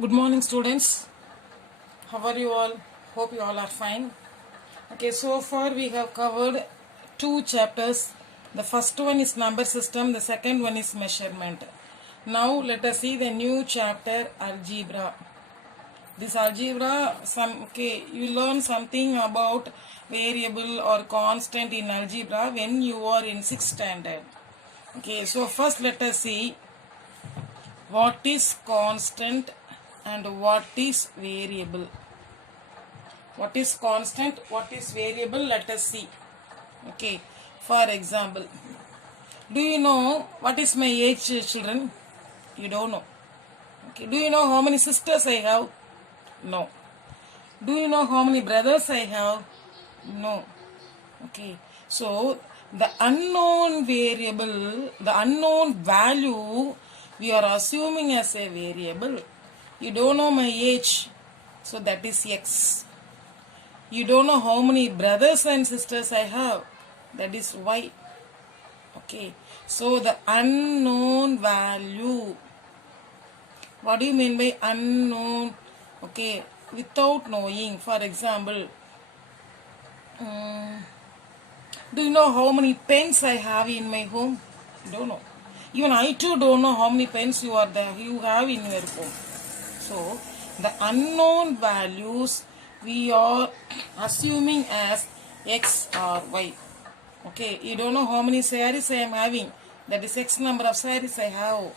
Good morning, students. How are you all? Hope you all are fine. Okay, so far we have covered two chapters. The first one is number system, the second one is measurement. Now let us see the new chapter, algebra. This algebra, you learn something about variable or constant in algebra when you are in 6th standard. Okay, so first let us see what is constant and what is variable. What is constant, what is variable, let us see. Okay, for example, do you know what is my age, children? You don't know. Okay, do you know how many sisters I have? No. Do you know how many brothers I have? No. Okay, so the unknown variable, the unknown value, we are assuming as a variable. You don't know my age, so that is x. You don't know how many brothers and sisters I have, that is y. Okay, so the unknown value. What do you mean by unknown? Okay, without knowing. For example, do you know how many pens I have in my home? Don't know. Even I too don't know how many pens you have in your home. So the unknown values we are assuming as x or y. Okay, you don't know how many sarees I am having. That is x number of sarees I have.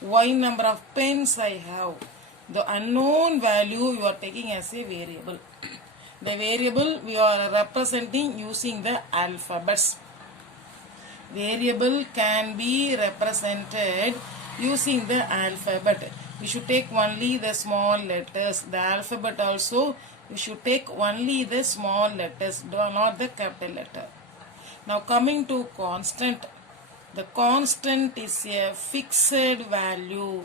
Y number of pens I have. The unknown value you are taking as a variable. The variable we are representing using the alphabets. Variable can be represented using the alphabet. We should take only the small letters. The alphabet also, we should take only the small letters, not the capital letter. Now coming to constant. The constant is a fixed value.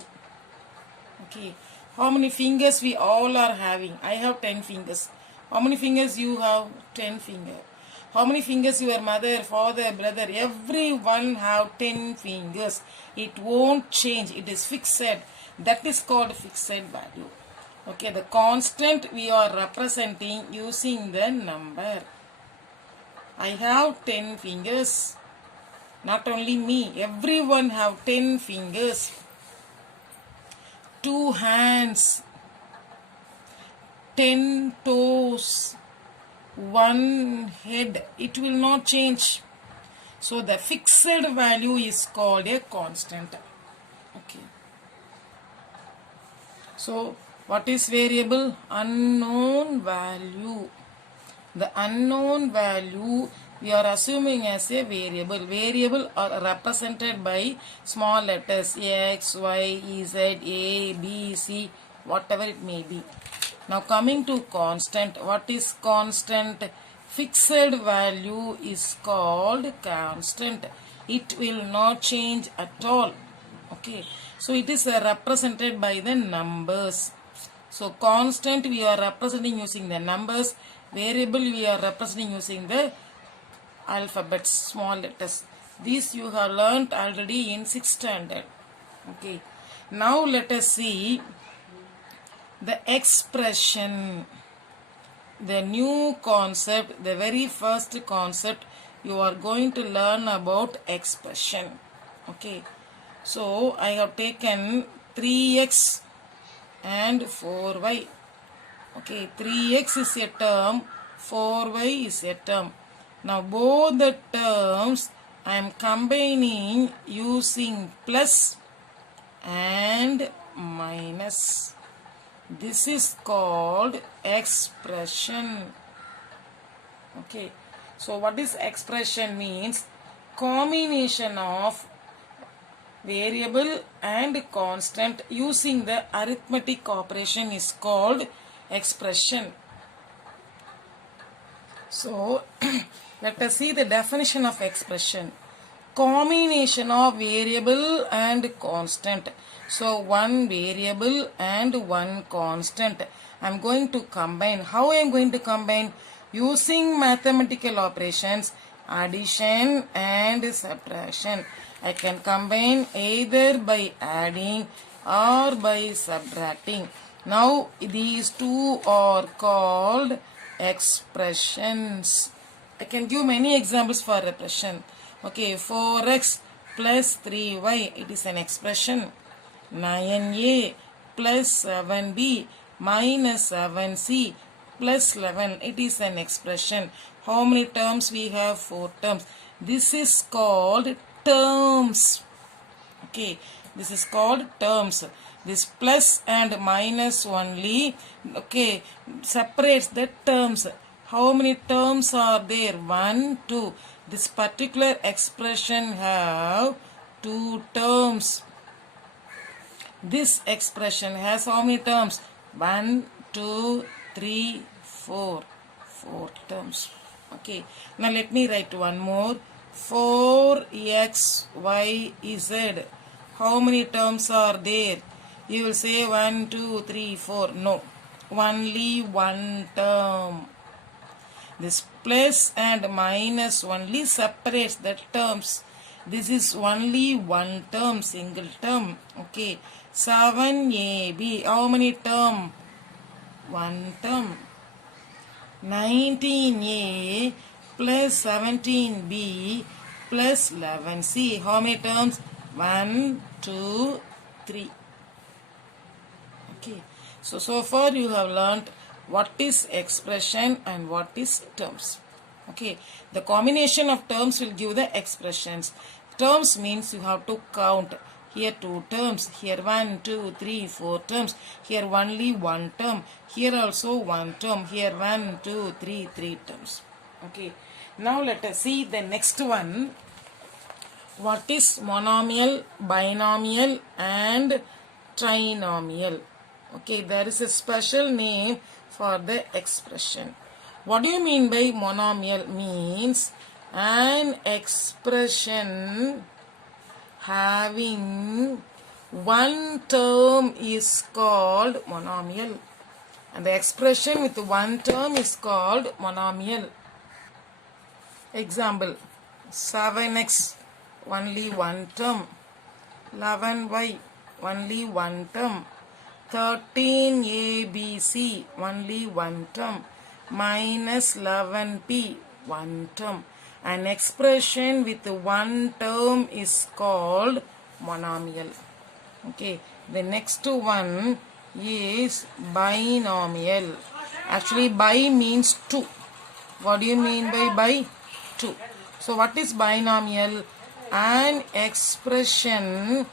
Okay. How many fingers we all are having? I have 10 fingers. How many fingers you have? 10 fingers. How many fingers your mother, father, brother, everyone have 10 fingers. It won't change. It is fixed. That is called fixed value. Okay, the constant we are representing using the number. I have 10 fingers. Not only me, everyone have 10 fingers. 2 hands. 10 toes. 1 head. It will not change. So the fixed value is called a constant. Okay. So what is variable? Unknown value. The unknown value we are assuming as a variable. Variable are represented by small letters x, y, z, a, b, c, whatever it may be. Now coming to constant. What is constant? Fixed value is called constant. It will not change at all. Okay. So it is represented by the numbers. So constant we are representing using the numbers. Variable we are representing using the alphabets, small letters. These you have learnt already in 6th standard. Okay. Now let us see the expression. The new concept, the very first concept you are going to learn about expression. Okay. So I have taken 3x and 4y. Okay, 3x is a term, 4y is a term. Now both the terms I am combining using plus and minus. This is called expression. Okay, so what is expression means? Combination of variable and constant using the arithmetic operation is called expression. So let us see the definition of expression. Combination of variable and constant. So one variable and one constant. I am going to combine. How I am going to combine? Using mathematical operations, addition and subtraction. I can combine either by adding or by subtracting. Now these two are called expressions. I can give many examples for repression. Okay, 4x plus 3y, it is an expression. 9a plus 7b minus 7c plus 11, it is an expression. How many terms we have? 4 terms. This is called terms. Okay, this is called terms. This plus and minus only, okay, separates the terms. How many terms are there? 1, 2. This particular expression have 2 terms. This expression has how many terms? 1, 2, 3, 4. 4 terms. Okay. Now let me write one more. 4xyz. How many terms are there? You will say 1, 2, 3, 4. No. Only one term. This plus and minus only separates the terms. This is only one term, single term. Okay. 7ab. How many term? One term. 19a plus 17b plus 11c. How many terms? 1, 2, 3. Okay. So far you have learnt what is expression and what is terms. Okay. The combination of terms will give the expressions. Terms means you have to count. Here 2 terms. Here 1, 2, 3, 4 terms. Here only one term. Here also one term. Here 1, 2, 3, 3 terms. Okay. Now let us see the next one. What is monomial, binomial and trinomial? Okay, there is a special name for the expression. What do you mean by monomial? Means an expression having one term is called monomial. And the expression with one term is called monomial. Example, 7x, only one term. 11y, only one term. 13abc, only one term. Minus 11p, one term. An expression with one term is called monomial. Okay, the next one is binomial. Actually, bi means 2. What do you mean by bi? 2. So, what is binomial? An expression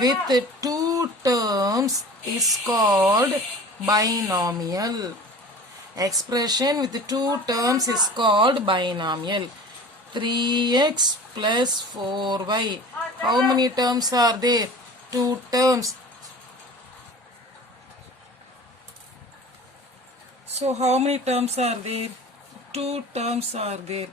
with 2 terms is called binomial. Expression with 2 terms is called binomial. 3x plus 4y. How many terms are there? 2 terms. So how many terms are there? 2 terms are there.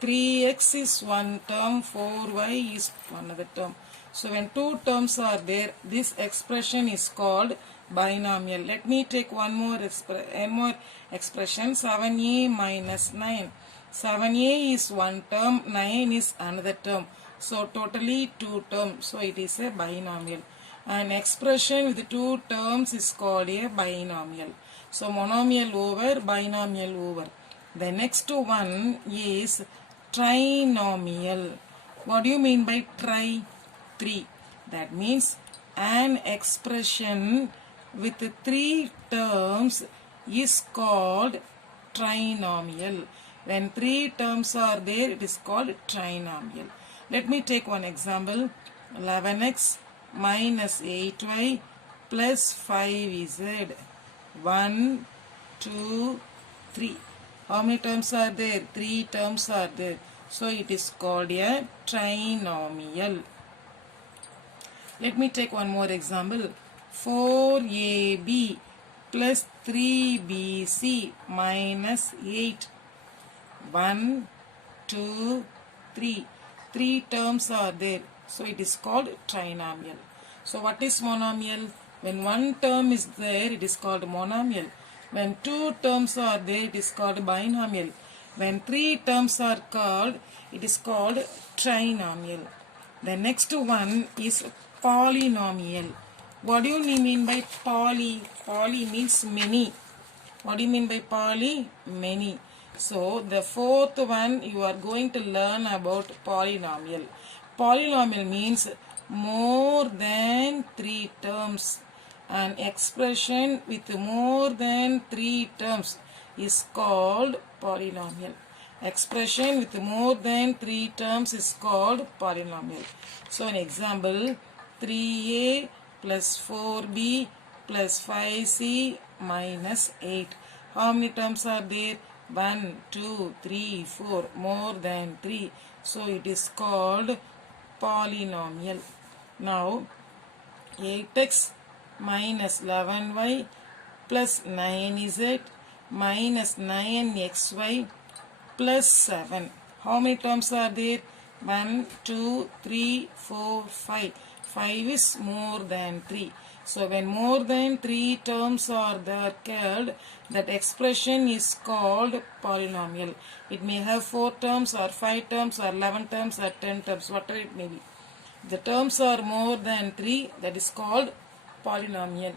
3x is one term, 4y is another term. So when 2 terms are there, this expression is called binomial. Let me take one more expression. 7a minus 9. 7a is one term, 9 is another term. So totally 2 terms. So it is a binomial. An expression with 2 terms is called a binomial. So monomial over, binomial over. The next one is trinomial. What do you mean by tri? 3. That means an expression with 3 terms is called trinomial. When 3 terms are there, it is called trinomial. Let me take one example. 11x minus 8y plus 5z. 1, 2, 3. How many terms are there? 3 terms are there. So it is called a trinomial. Let me take one more example. 4ab plus 3bc minus 8. 1, 2, 3. 3 terms are there. So it is called trinomial. So what is monomial? When one term is there, it is called monomial. When 2 terms are there, it is called binomial. When 3 terms are called, it is called trinomial. The next one is polynomial. What do you mean by poly? Poly means many. What do you mean by poly? Many. So the fourth one you are going to learn about polynomial. Polynomial means more than 3 terms. An expression with more than 3 terms is called polynomial. Expression with more than 3 terms is called polynomial. So an example, 3a plus 4b plus 5c minus 8. How many terms are there? 1, 2, 3, 4, more than 3. So it is called polynomial. Now 8x minus 11y plus 9z minus 9xy plus 7. How many terms are there? 1, 2, 3, 4, 5. 5 is more than 3. So when more than 3 terms are there called, that expression is called polynomial. It may have 4 terms or 5 terms or 11 terms or 10 terms, whatever it may be. The terms are more than 3, that is called polynomial.